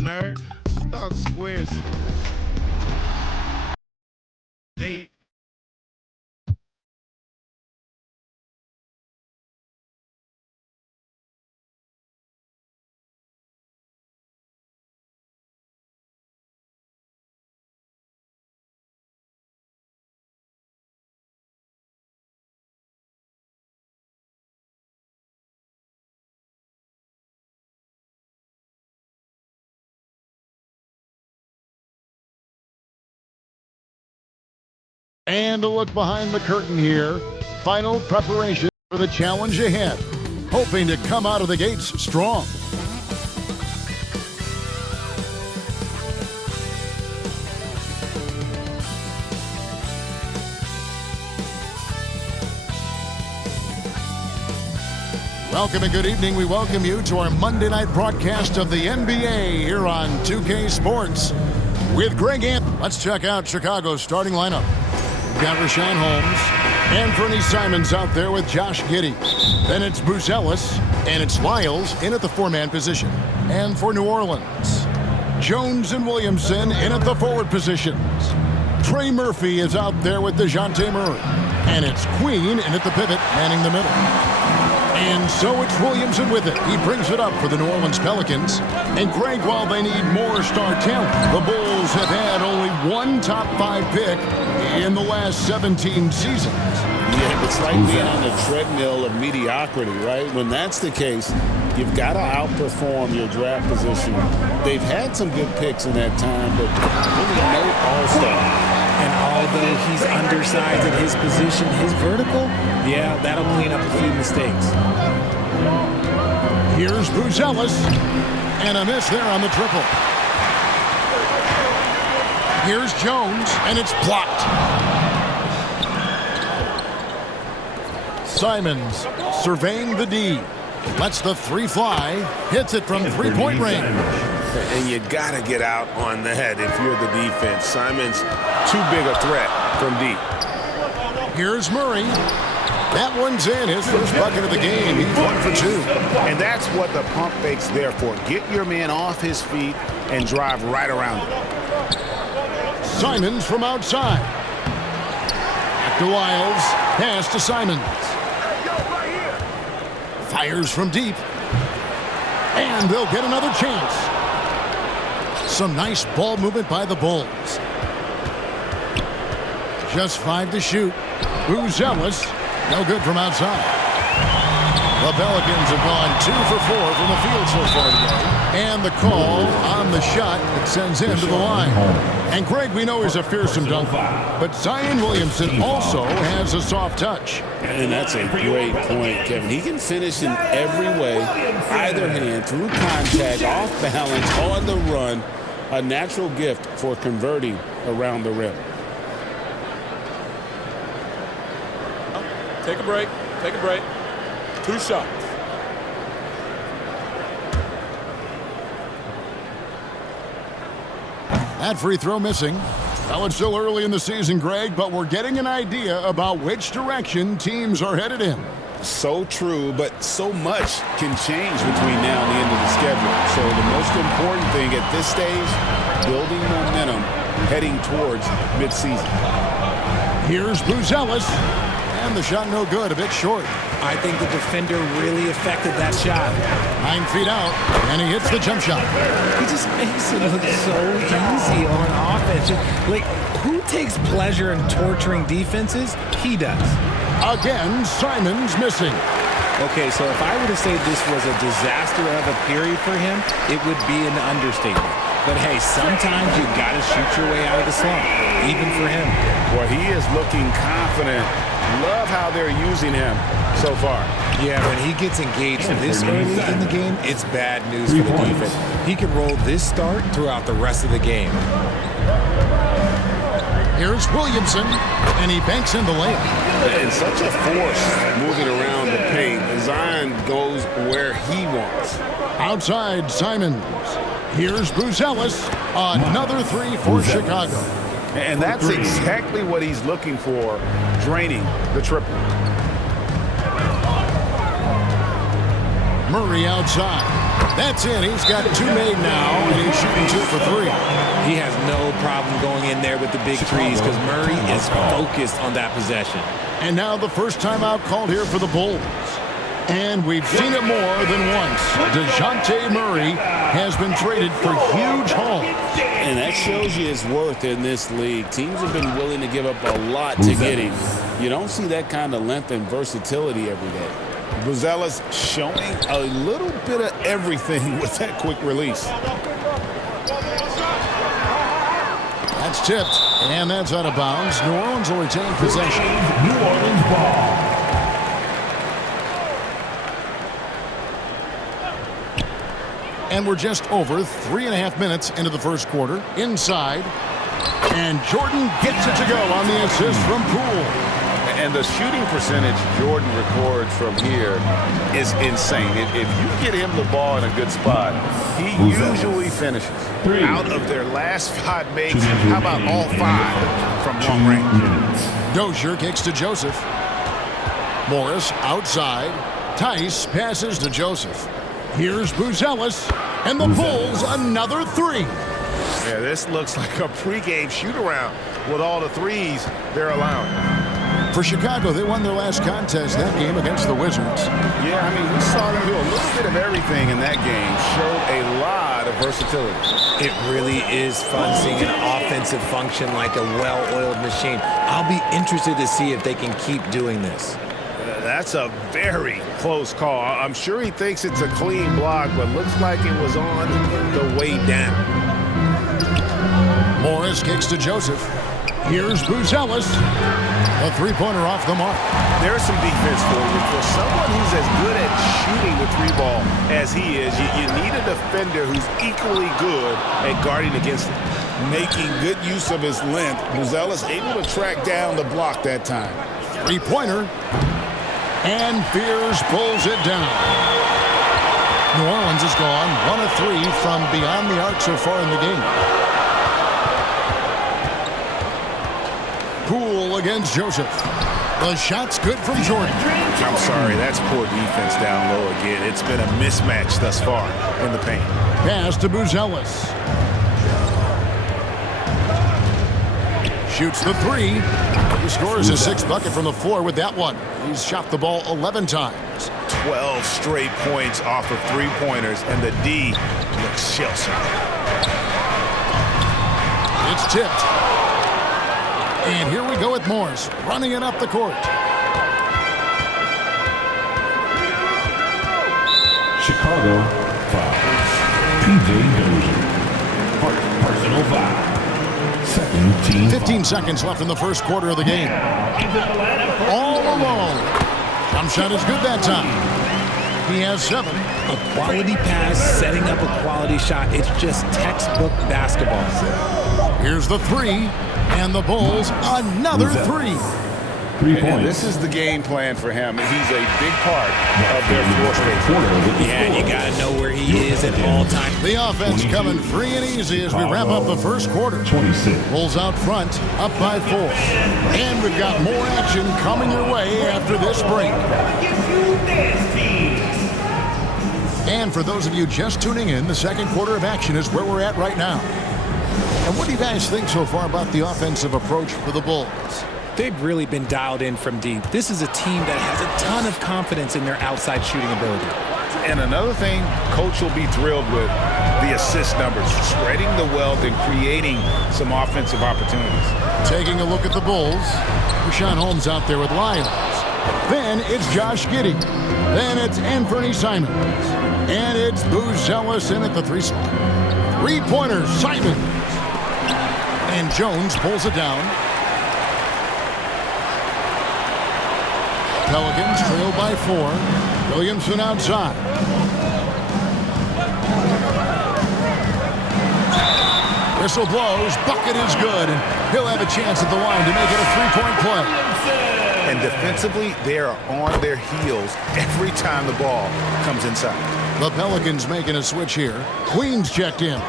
nerd. I thought squares. They And a look behind the curtain here. Final preparation for the challenge ahead. Hoping to come out of the gates strong. Welcome and good evening. We welcome you to our Monday night broadcast of the NBA here on 2K Sports with Greg Anthony. Let's check out Chicago's starting lineup. We've got Rashawn Holmes and Fernie Simons out there with Josh Giddey. Then it's Buzelis and it's Lyles in at the four-man position. And for New Orleans, Jones and Williamson in at the forward positions. Trey Murphy is out there with DeJounte Murray. And it's Queen in at the pivot, manning the middle. And so it's Williamson with it. He brings it up for the New Orleans Pelicans. And Greg, while they need more star talent, the Bulls have had only one top 5 pick in the last 17 seasons. Yeah, it's like being on the treadmill of mediocrity, right? When that's the case, you've got to outperform your draft position. They've had some good picks in that time, but really no all-star. And although he's undersized at his position, his vertical, yeah, that'll clean up a few mistakes. Here's Buzelis, and a miss there on the triple. Here's Jones, and it's blocked. Simons surveying the D. Lets the three fly, hits it from three-point range. And you got to get out on that if you're the defense. Simons, too big a threat from deep. Here's Murray. That one's in. His first bucket of the game. He's 1 for 2. And that's what the pump fake's there for. Get your man off his feet and drive right around him. Simons from outside. Back to Lyles. Pass to Simons. Fires from deep. And they'll get another chance. Some nice ball movement by the Bulls. Just 5 to shoot. Buzelis, no good from outside. The Pelicans have gone 2 for 4 from the field so far today. And the call on the shot that sends him to the line. And Greg, we know he's a fearsome dunker, but Zion Williamson also has a soft touch. And that's a great point, Kevin. He can finish in every way, either hand, through contact, off balance, on the run. A natural gift for converting around the rim. Take a break. Take a break. 2 shots. That free throw missing. Well, it's still early in the season, Greg, but we're getting an idea about which direction teams are headed in. So true, but so much can change between now and the end of the schedule. So the most important thing at this stage, building momentum heading towards midseason. Here's Buzelis, and the shot no good, a bit short. I think the defender really affected that shot. 9 feet out, and he hits the jump shot. He just makes it look so easy on offense. Like, who takes pleasure in torturing defenses? He does. Again, Simons missing. Okay, so if I were to say this was a disaster of a period for him, it would be an understatement. But hey, sometimes you got to shoot your way out of the slump, even for him. Well, he is looking confident. Love how they're using him so far. Yeah, when he gets engaged this early in the game, it's bad news for the defense. He can roll this start throughout the rest of the game. Here's Williamson, and he banks in the layup. And such a force moving around the paint. Zion goes where he wants. Outside, Simons. Here's Buzelis, another 3 for Chicago. And that's exactly what he's looking for, draining the triple. Murray outside. That's in. He's got 2 made now, and he's shooting 2 for 3. He has no problem going in there with the big threes because Murray is focused on that possession. And now the first timeout called here for the Bulls. And we've seen it more than once. DeJounte Murray has been traded for huge hauls. And that shows you his worth in this league. Teams have been willing to give up a lot to get him. You don't see that kind of length and versatility every day. Buzelis showing a little bit of everything with that quick release. That's tipped, and that's out of bounds. New Orleans will retain possession. New Orleans ball. And we're just over 3.5 minutes into the first quarter. Inside. And Jordan gets it to go on the assist from Poole. And the shooting percentage Jordan records from here is insane. If you get him the ball in a good spot, he usually finishes. Out of their last 5 makes, how about all 5 from long range? Dozier kicks to Joseph. Morris outside. Tice passes to Joseph. Here's Buzelis, and the Bulls another 3. Yeah, this looks like a pregame shoot-around with all the threes they're allowing. For Chicago, they won their last contest that game against the Wizards. Yeah, I mean, we saw them do a little bit of everything in that game. Showed a lot of versatility. It really is fun seeing an offensive function like a well-oiled machine. I'll be interested to see if they can keep doing this. That's a very close call. I'm sure he thinks it's a clean block, but looks like it was on the way down. Morris kicks to Joseph. Here's Buzelis. A 3-pointer off the mark. There's some defense for you. For someone who's as good at shooting the 3-ball as he is, you need a defender who's equally good at guarding against it. Making good use of his length, Buzelis able to track down the block that time. 3-pointer. And Fears pulls it down. New Orleans has gone 1 of 3 from beyond the arc so far in the game. Poole against Joseph. The shot's good from Jordan. I'm sorry, that's poor defense down low again. It's been a mismatch thus far in the paint. Pass to Buzelis. Shoots the 3. He scores his 6th bucket from the floor with that one. He's shot the ball 11 times. 12 straight points off of 3-pointers, and the D looks shell-shocked. It's tipped. And here we go with Morris, running it up the court. Chicago, 5. P.J. Dozier. Personal foul. Second team 15 seconds left in the first quarter of the game. All alone. Jump shot is good that time. He has 7. A quality pass, setting up a quality shot. It's just textbook basketball. Here's the 3. And the Bulls, another 3. 3 points. And this is the game plan for him. He's a big part of their floor space. Yeah, you got to know where he is at all times. The offense coming free and easy as we wrap up the first quarter. 26. Bulls out front, up by 4. And we've got more action coming your way after this break. And for those of you just tuning in, the second quarter of action is where we're at right now. And what do you guys think so far about the offensive approach for the Bulls? They've really been dialed in from deep. This is a team that has a ton of confidence in their outside shooting ability. And another thing, Coach will be thrilled with the assist numbers, spreading the wealth and creating some offensive opportunities. Taking a look at the Bulls, Richaun Holmes out there with Lyons. Then it's Josh Giddey. Then it's Anthony Simons. And it's Buzelis in at the 3 spot. 3-pointer, Simons. And Jones pulls it down. Pelicans trail by 4. Williamson outside. Whistle blows. Bucket is good. And he'll have a chance at the line to make it a 3-point play. And defensively, they are on their heels every time the ball comes inside. The Pelicans making a switch here. Queens checked in.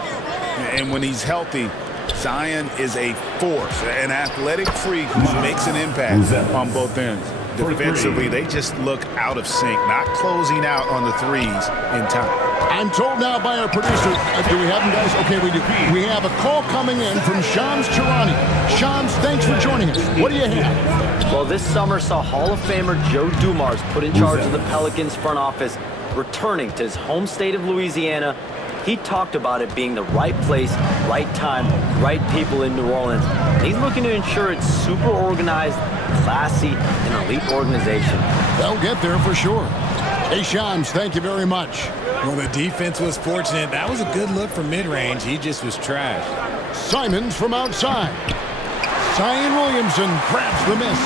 And when he's healthy, Zion is a force, an athletic freak who makes an impact on both ends. Defensively, they just look out of sync, not closing out on the threes in time. I'm told now by our producer, do we have him, guys? Okay, we do. We have a call coming in from Shams Charania. Shams, thanks for joining us. What do you have? Well, this summer saw Hall of Famer Joe Dumars put in charge of the Pelicans front office, returning to his home state of Louisiana. He talked about it being the right place, right time, right people in New Orleans. He's looking to ensure it's super organized, classy, and elite organization. They'll get there for sure. Hey, Shams, thank you very much. Well, the defense was fortunate. That was a good look from mid-range. He just was trash. Simons from outside. Zion Williamson grabs the miss.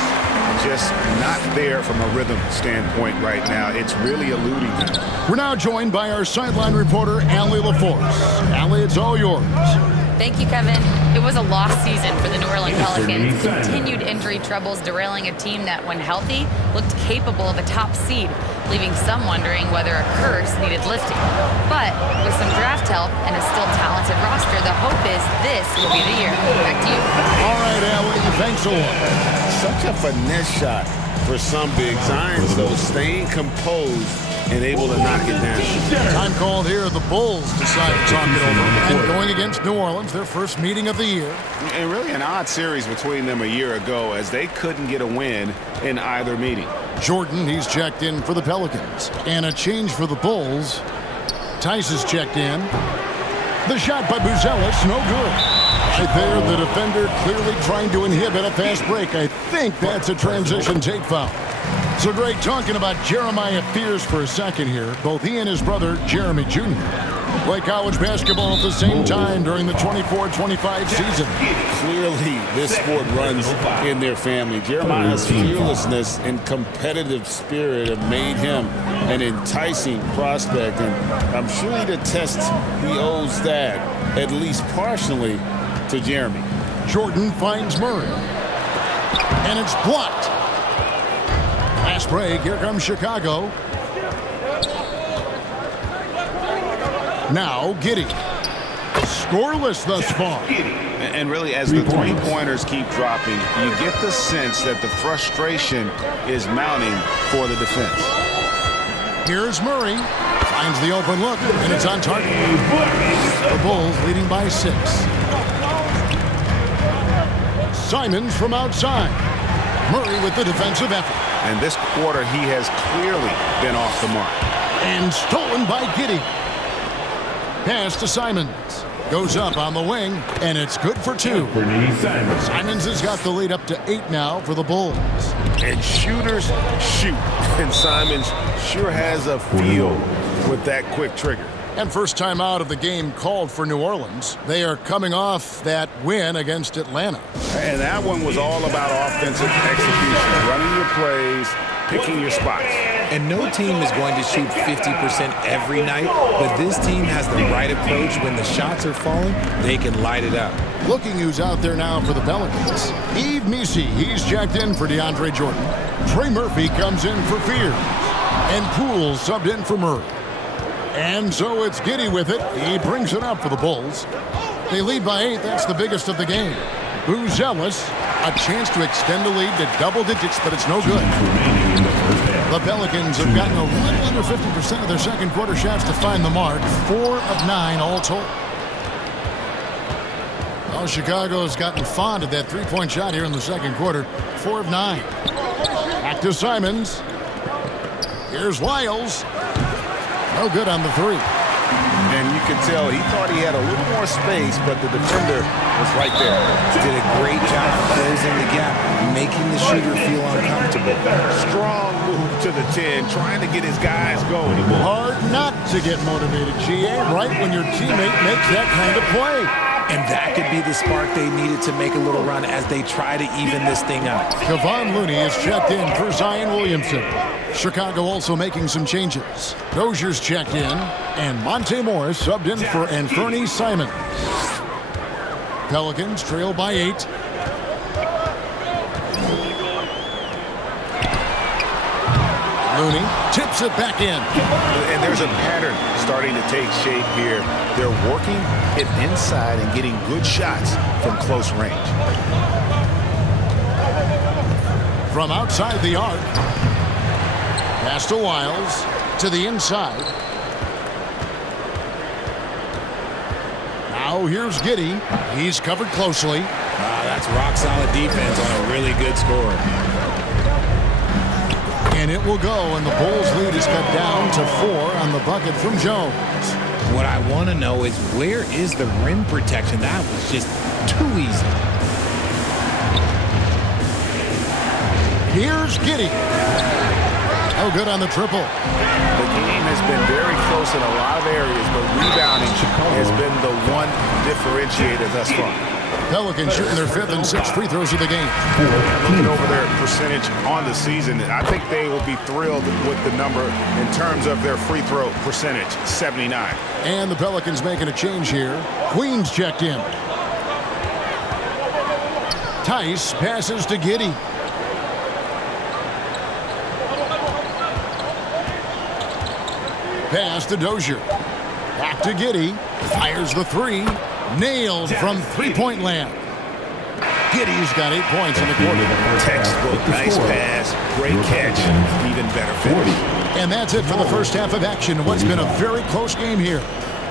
Just not there from a rhythm standpoint right now. It's really eluding him. We're now joined by our sideline reporter, Allie LaForce. Allie, it's all yours. Thank you, Kevin. It was a lost season for the New Orleans Pelicans. Continued injury troubles derailing a team that, when healthy, looked capable of a top seed, leaving some wondering whether a curse needed lifting. But with some draft help and a still talented roster, the hope is this will be the year. Back to you. All right, Allie, thanks a lot. Such a finesse shot for some big Zions, though, staying composed and able to knock it down. Time called here. The Bulls decide to talk it over. And going against New Orleans, their first meeting of the year. And really an odd series between them a year ago as they couldn't get a win in either meeting. Jordan, he's checked in for the Pelicans. And a change for the Bulls. Tice is checked in. The shot by Buzelis, no good. Right there, the defender clearly trying to inhibit a fast break. I think that's a transition take foul. So great talking about Jeremiah Fears for a second here. Both he and his brother, Jeremy Jr., play college basketball at the same time during the 24-25 season. Clearly, this sport runs in their family. Jeremiah's fearlessness and competitive spirit have made him an enticing prospect, and I'm sure he'd attest he owes that, at least partially, to Jeremy. Jordan finds Murray. And it's blocked. Fast break. Here comes Chicago. Now Giddey. Scoreless thus far. And really, as the three-pointers keep dropping, you get the sense that the frustration is mounting for the defense. Here's Murray. Finds the open look, and it's on target. The Bulls leading by 6. Simons from outside. Murray with the defensive effort. And this quarter, he has clearly been off the mark. And stolen by Giddey. Pass to Simons. Goes up on the wing, and it's good for 2. Simons has got the lead up to 8 now for the Bulls. And shooters shoot. And Simons sure has a feel with that quick trigger. And first time out of the game called for New Orleans. They are coming off that win against Atlanta. And that one was all about offensive execution, running your plays, picking your spots. And no team is going to shoot 50% every night, but this team has the right approach. When the shots are falling, they can light it up. Looking who's out there now for the Pelicans. Yves Missi, he's checked in for DeAndre Jordan. Trey Murphy comes in for Fears. And Poole subbed in for Murray. And so it's Giddey with it. He brings it up for the Bulls. They lead by 8. That's the biggest of the game. Buzelis, a chance to extend the lead to double digits, but it's no good. The Pelicans have gotten a little under 50% of their second quarter shots to find the mark. 4 of 9 all told. Well, Chicago's gotten fond of that three-point shot here in the second quarter. 4 of 9. Back to Simons. Here's Lyles. No good on the 3. And you could tell he thought he had a little more space, but the defender was right there. Did a great job closing the gap, making the shooter feel uncomfortable. Strong move to the 10, trying to get his guys going. Hard not to get motivated, GA, right when your teammate makes that kind of play. And that could be the spark they needed to make a little run as they try to even this thing up. Kevon Looney is checked in for Zion Williamson. Chicago also making some changes. Dozier's checked in, and Monte Morris subbed in for Anfernee Simons. Pelicans trail by 8. Looney tips it back in. And there's a pattern starting to take shape here. They're working it inside and getting good shots from close range. From outside the arc. Pass to Lyles. To the inside. Now here's Giddey. He's covered closely. That's rock-solid defense on a really good score. And it will go, and the Bulls' lead is cut down to 4 on the bucket from Jones. What I want to know is, where is the rim protection? That was just too easy. Here's Giddey. Oh, good on the triple. The game has been very close in a lot of areas, but rebounding has been the one differentiator thus far. Pelicans shooting their 5th and 6th free throws of the game. Looking over their percentage on the season, I think they will be thrilled with the number in terms of their free throw percentage, 79. And the Pelicans making a change here. Queens checked in. Tice passes to Giddey. Pass to Dozier. Back to Giddey. Fires the 3. Nailed from three-point land. Giddey's got 8 points in the quarter. Textbook, nice pass, great catch, even better finish. And that's it for the first half of action. What's been a very close game here.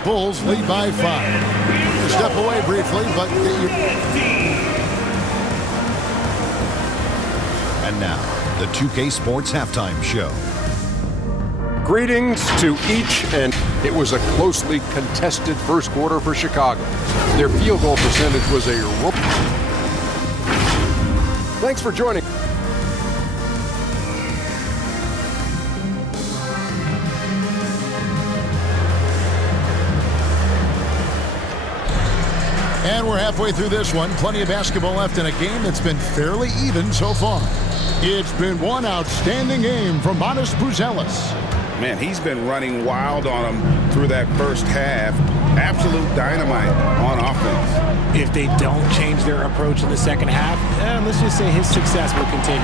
Bulls lead by 5. Step away briefly, but And now, the 2K Sports Halftime Show. Greetings to each, and it was a closely contested first quarter for Chicago. Their field goal percentage was a whoop. Thanks for joining. And we're halfway through this one. Plenty of basketball left in a game that's been fairly even so far. It's been one outstanding game from Matas Buzelis. Man, he's been running wild on them through that first half. Absolute dynamite on offense. If they don't change their approach in the second half, let's just say his success will continue.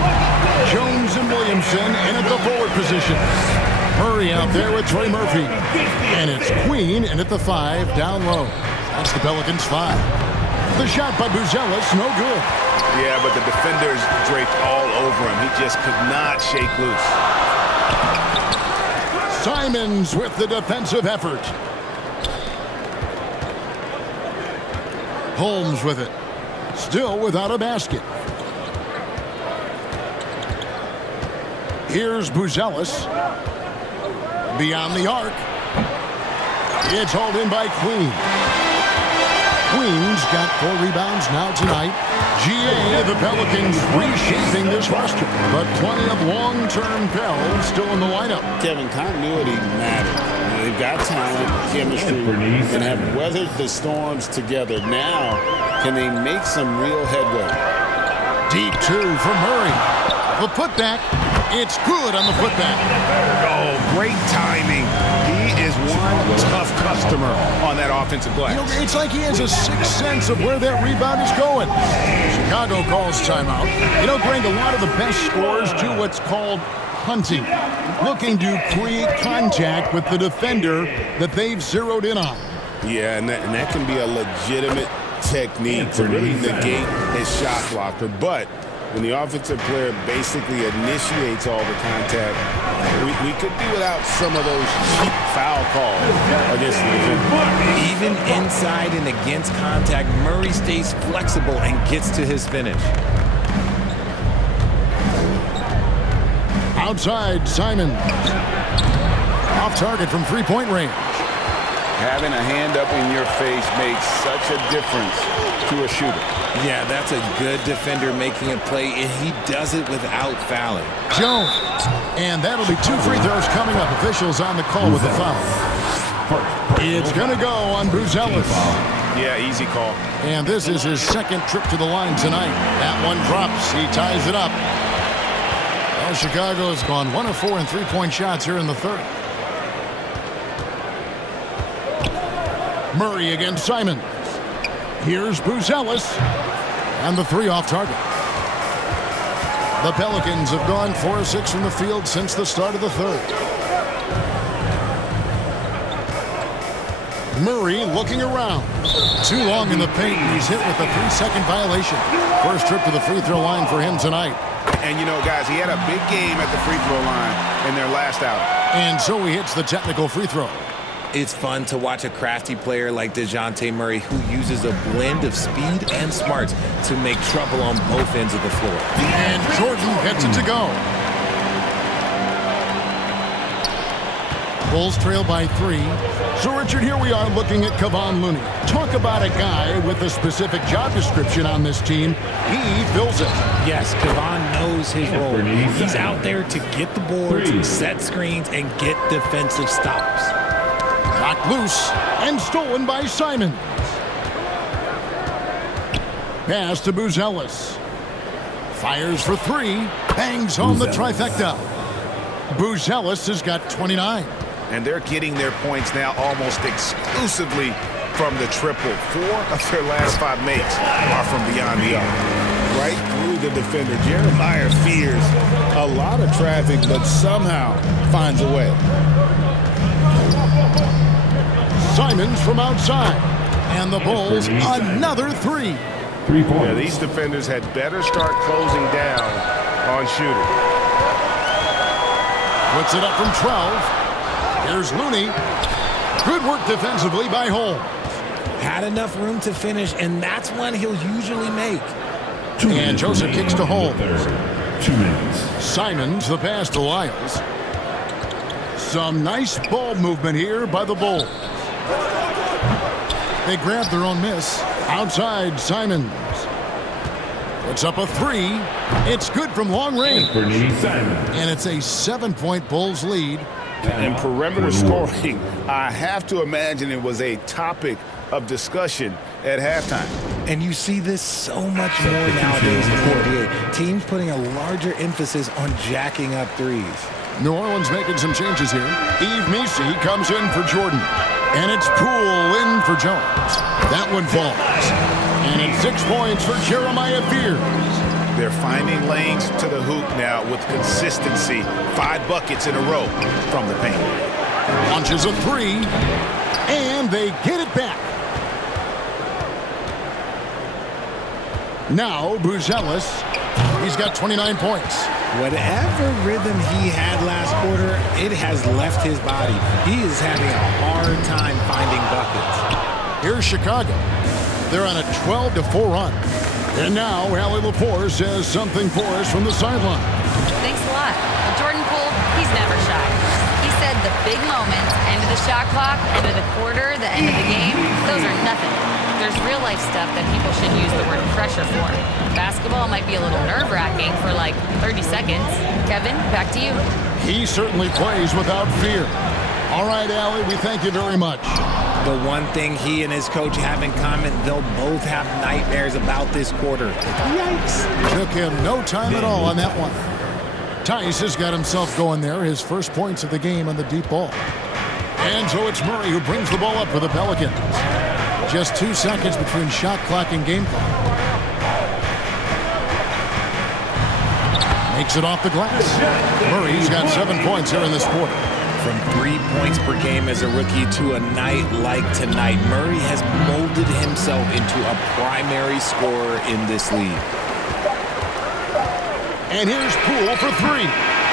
Jones and Williamson in at the forward position. Murray out there with Trey Murphy. And it's Queen in at the 5 down low. That's the Pelicans 5. The shot by Buzelis, no good. Yeah, but the defenders draped all over him. He just could not shake loose. Simons with the defensive effort. Holmes with it. Still without a basket. Here's Buzelis. Beyond the arc. It's hauled in by Queen. Queen's got 4 rebounds now tonight. GA, the Pelicans reshaping this roster, but plenty of long-term Pels still in the lineup. Kevin, continuity matters. They've got talent, chemistry, and have weathered the storms together. Now, can they make some real headway? Deep 2 for Murray. The putback. It's good on the putback. Oh, great timing. He is one tough customer on that offensive glass. You know, it's like he has a sixth sense of where that rebound is going. Chicago calls timeout. You know, Greg, a lot of the best scorers do what's called hunting, looking to create contact with the defender that they've zeroed in on. Yeah, and that can be a legitimate technique to really negate his shot blocker. But when the offensive player basically initiates all the contact, we could do without some of those cheap foul calls against the defender. Even inside and against contact, Murray stays flexible and gets to his finish. Outside, Simon. Off target from three-point range. Having a hand up in your face makes such a difference to a shooter. Yeah, that's a good defender making a play, and he does it without fouling. Jones. And that'll be 2 free throws coming up. Officials on the call with the foul. It's going to go on Buzelis. Yeah, easy call. And this is his second trip to the line tonight. That one drops. He ties it up. Well, Chicago has gone 1 of 4 in three-point shots here in the third. Murray against Simon. Here's Buzelis. And the 3 off target. The Pelicans have gone 4 of 6 from the field since the start of the third. Murray looking around. Too long in the paint. He's hit with a 3-second violation. First trip to the free throw line for him tonight. And you know, guys, he had a big game at the free throw line in their last outing. And so he hits the technical free throw. It's fun to watch a crafty player like DeJounte Murray who uses a blend of speed and smarts to make trouble on both ends of the floor. And Jordan gets it to go. Bulls trail by 3. So, Richard, here we are looking at Kevon Looney. Talk about a guy with a specific job description on this team. He fills it. Yes, Kevon knows his role. He's out there to get the boards, set screens, and get defensive stops. Knocked loose and stolen by Simons. Pass to Buzelis. Fires for 3. Bangs home the trifecta. Buzelis has got 29. And they're getting their points now almost exclusively from the triple. 4 of their last 5 makes are from beyond the arc. Right through the defender. Jeremiah fears a lot of traffic, but somehow finds a way. Simons from outside. And the Bulls, another 3. 3 points. Yeah, these defenders had better start closing down on shooting. Puts it up from 12. Here's Looney. Good work defensively by Holmes. Had enough room to finish, and that's one he'll usually make. And Joseph kicks to Holmes. 2 minutes. Simons, the pass to Lyles. Some nice ball movement here by the Bulls. They grab their own miss. Outside, Simons. Puts up a 3. It's good from long range. And it's a 7-point Bulls lead. And perimeter scoring, I have to imagine it was a topic of discussion at halftime. And you see this so much more nowadays in the NBA. Teams putting a larger emphasis on jacking up threes. New Orleans making some changes here. Yves Missi comes in for Jordan. And it's Poole in for Jones. That one falls. And it's 6 points for Jeremiah Fears. They're finding lanes to the hoop now with consistency. 5 buckets in a row from the paint. Launches a 3. And they get it back. Now, Buzelis. He's got 29 points. Whatever rhythm he had last quarter, it has left his body. He is having a hard time finding buckets. Here's Chicago. They're on a 12-4 run. And now, Allie Lepore says something for us from the sideline. Thanks a lot. Well, Jordan Poole, he's never shy. He said the big moments, end of the shot clock, end of the quarter, the end of the game, those are nothing. There's real-life stuff that people should use the word pressure for. Basketball might be a little nerve-wracking for like 30 seconds. Kevin, back to you. He certainly plays without fear. All right, Allie, we thank you very much. The one thing he and his coach have in common, they'll both have nightmares about this quarter. Yikes. Took him no time at all on that one. Tice has got himself going there, his first points of the game on the deep ball. And so it's Murray who brings the ball up for the Pelicans. Just 2 seconds between shot clock and game clock. Makes it off the glass. Murray's got 7 points here in this quarter. From 3 points per game as a rookie to a night like tonight, Murray has molded himself into a primary scorer in this league. And here's Poole for 3.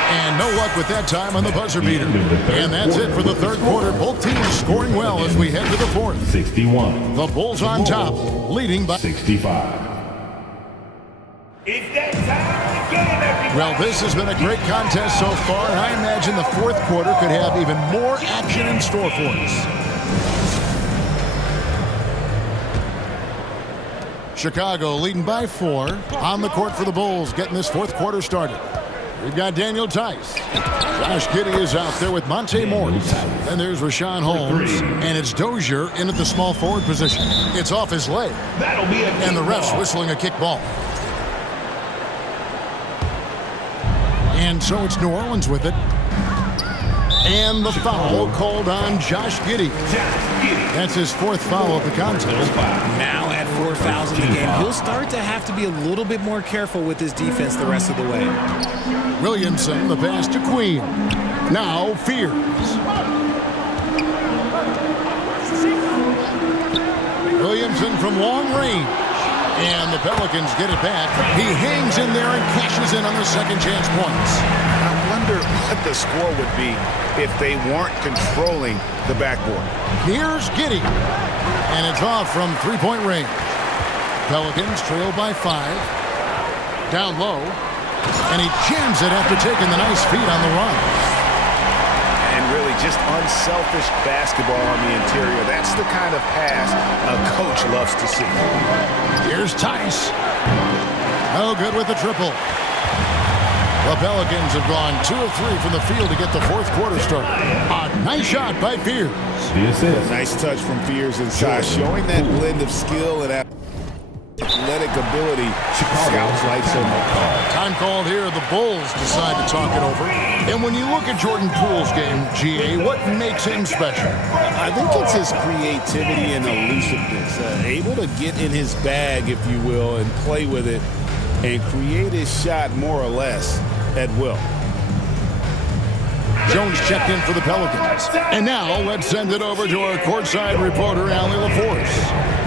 And no luck with that time on the buzzer beater. And that's it for the third quarter. Both teams scoring well as we head to the fourth. 61. The Bulls on top, leading by 65. It's that time to get it, everybody. Well, this has been a great contest so far, and I imagine the fourth quarter could have even more action in store for us. Chicago leading by 4 on the court for the Bulls, getting this fourth quarter started. We've got Daniel Tice. Josh Giddey is out there with Monte Morris. Then there's Rashawn Holmes. And it's Dozier in at the small forward position. It's off his leg. That'll be a And the ref's whistling a kick ball. And so it's New Orleans with it. And the foul called on Josh Giddey. That's his 4th foul of the contest. Now at 4 fouls in the game, he'll start to have to be a little bit more careful with his defense the rest of the way. Williamson, the pass to Queen. Now Fears. Williamson from long range. And the Pelicans get it back. He hangs in there and cashes in on the second chance points. wonder what the score would be if they weren't controlling the backboard. Here's Giddey. And it's off from three-point range. Pelicans trail by 5. Down low. And he jams it after taking the nice feed on the run. And really just unselfish basketball on the interior. That's the kind of pass a coach loves to see. Here's Tice. No good with the triple. The Pelicans have gone 2 of 3 from the field to get the fourth quarter started. A nice shot by Fears. Nice touch from Fears inside, showing that blend of skill and athletic ability scouts like so much. Time called here. The Bulls decide to talk it over. And when you look at Jordan Poole's game, GA, what makes him special? I think it's his creativity and elusiveness. Able to get in his bag, if you will, and play with it and create his shot more or less at will. Jones checked in for the Pelicans. And now let's send it over to our courtside reporter, Allie LaForce.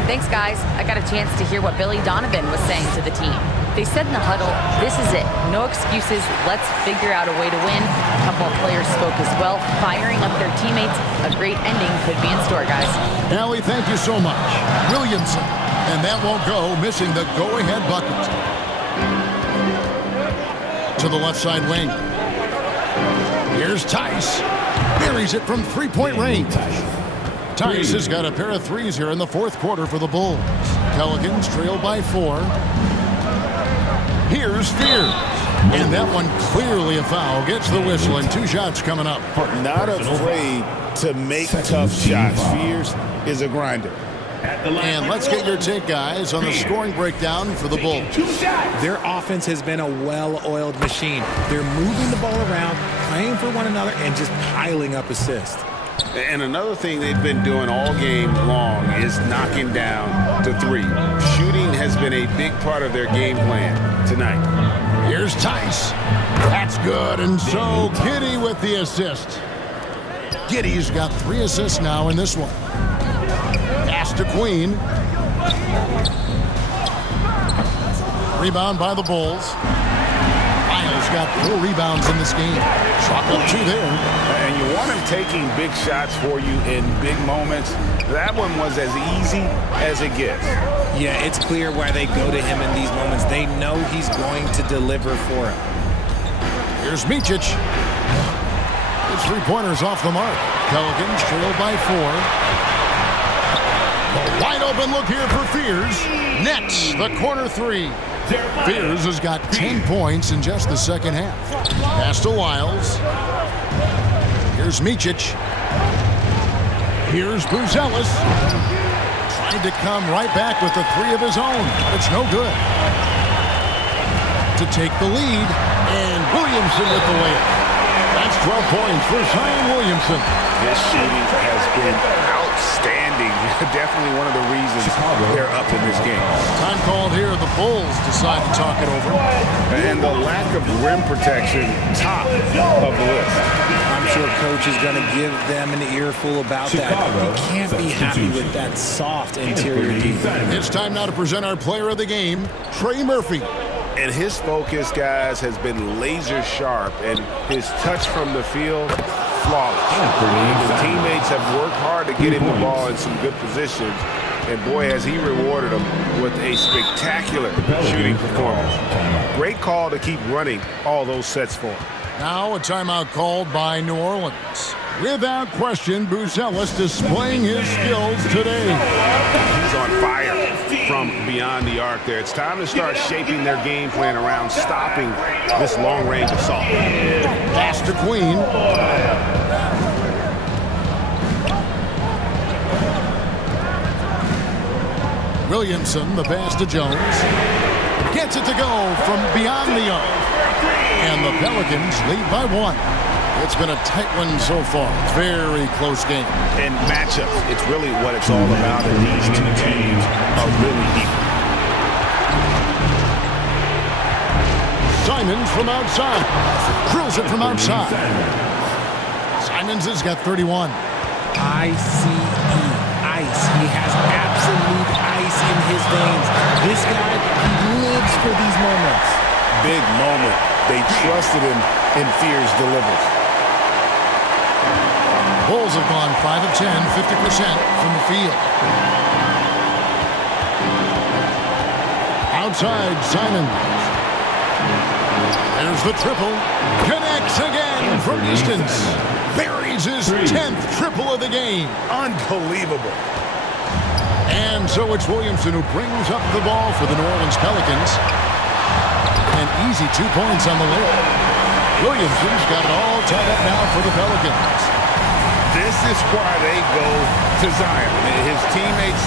Thanks, guys. I got a chance to hear what Billy Donovan was saying to the team. They said in the huddle, this is it. No excuses. Let's figure out a way to win. A couple of players spoke as well, firing up their teammates. A great ending could be in store, guys. Allie, thank you so much. Williamson. And that won't go, missing the go-ahead bucket. To the left side wing. Here's Tice. Buries it from three-point range. Tice has got a pair of threes here in the fourth quarter for the Bulls. Pelicans trail by 4. Here's Fears. And that one clearly a foul. Gets the whistle and 2 shots coming up. Not afraid to make tough shots. Fears is a grinder. And let's get your take, guys, on the scoring breakdown for the Bulls. Their offense has been a well-oiled machine. They're moving the ball around, playing for one another, and just piling up assists. And another thing they've been doing all game long is knocking down to 3. Shooting has been a big part of their game plan tonight. Here's Tice. That's good, and so Giddey with the assist. Giddey's got 3 assists now in this one. Pass to Queen. Rebound by the Bulls. Miles got 4 rebounds in this game. Chalk up 2 there. And you want him taking big shots for you in big moments. That one was as easy as it gets. Yeah, it's clear why they go to him in these moments. They know he's going to deliver for him. Here's Micic. His 3-pointers off the mark. Pelicans trail by 4. The wide open look here for Fears. Nets the corner 3. Fears has got 10 points in just the second half. Pass to Wiles. Here's Micic. Here's Buzelis. Tried to come right back with the 3 of his own, but it's no good. To take the lead, and Williamson with the layup. That's 12 points for Zion Williamson. His shooting has been outstanding. Definitely one of the reasons they're up in this game. Time called here. The Bulls decide to talk it over. And the lack of rim protection, top of the list. I'm sure Coach is going to give them an earful about that. You can't be happy with that soft interior defense. It's time now to present our player of the game, Trey Murphy. And his focus, guys, has been laser sharp, and his touch from the field, flawless. His teammates have worked hard to get him the ball in some good positions, and boy, has he rewarded them with a spectacular shooting performance. Great call to keep running all those sets for him. Now a timeout called by New Orleans. Without question, Buzelis displaying his skills today. He's on fire from beyond the arc there. It's time to start shaping their game plan around stopping this long-range assault. Pass to Queen. Williamson, the pass to Jones. Gets it to go from beyond the arc. And the Pelicans lead by 1. It's been a tight one so far. Very close game. And matchups, it's really what it's all about, and these 2 teams are really equal. Simons from outside. Drills it from outside. Simons has got 31. ICE. Ice. He has absolute ice in his veins. This guy, he lives for these moments. Big moment. They trusted him and fears delivers. Bulls have gone 5 of 10, 50% from the field. Outside, Simon. There's the triple. Connects again from distance. Buries his 10th triple of the game. Unbelievable. And so it's Williamson who brings up the ball for the New Orleans Pelicans. An easy 2 points on the layup. Williamson's got it all tied up now for the Pelicans. This is why they go to Zion. His teammates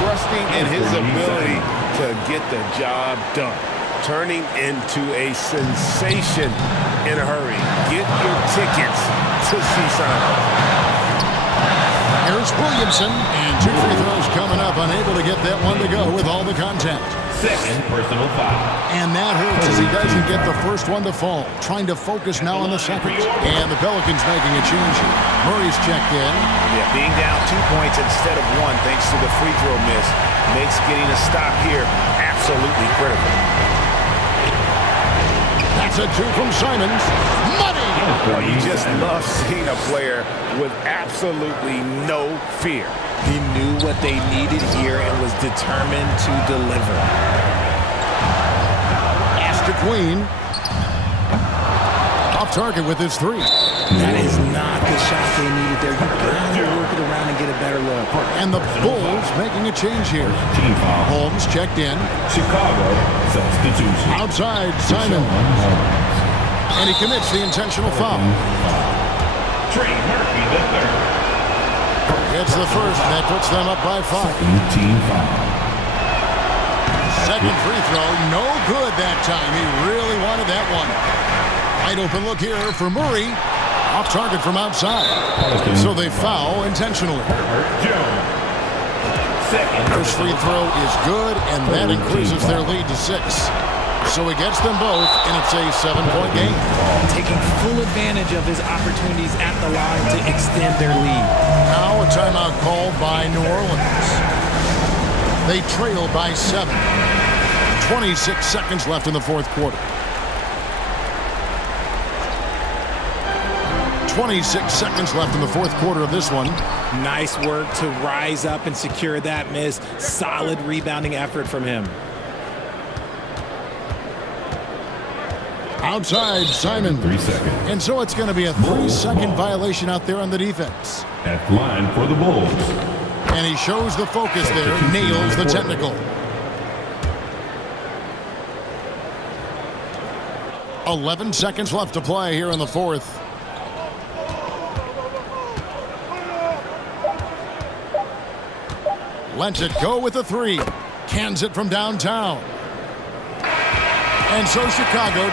trusting in his ability to get the job done. Turning into a sensation in a hurry. Get your tickets to see Zion. Here's Williamson, and 2 free throws coming up, unable to get that one to go with all the contact. Second personal foul. And that hurts as he doesn't get the first one to fall. Trying to focus now on the second. And the Pelicans making a change here. Murray's checked in. Yeah, being down 2 points instead of 1 thanks to the free throw miss makes getting a stop here absolutely critical. That's a 2 from Simons. Money! Well, you just love seeing a player with absolutely no fear. He knew what they needed here and was determined to deliver. Pass to Queen. Off target with his 3. That is not the shot they needed there. You gotta work it around and get a better look. And the Bulls making a change here. Team foul. Holmes checked in. Chicago substitution. Outside, Simon. And he commits the intentional foul. Trey Murphy, the third. It's the first, and that puts them up by 5. Team foul. Second free throw, no good that time. He really wanted that one. Wide open look here for Murray. Off target from outside. So they foul intentionally. First free throw is good, and that increases their lead to 6. So he gets them both, and it's a 7-point game. Taking full advantage of his opportunities at the line to extend their lead. Now a timeout called by New Orleans. They trail by 7. 26 seconds left in the fourth quarter. 26 seconds left in the fourth quarter of this one. Nice work to rise up and secure that miss. Solid rebounding effort from him. Outside, Simon. 3 seconds. And so it's going to be a 3-second violation out there on the defense. At the line for the Bulls. And he shows the focus there, nails the technical. 11 seconds left to play here in the fourth. Lets it go with a 3. Cans it from downtown. And so Chicago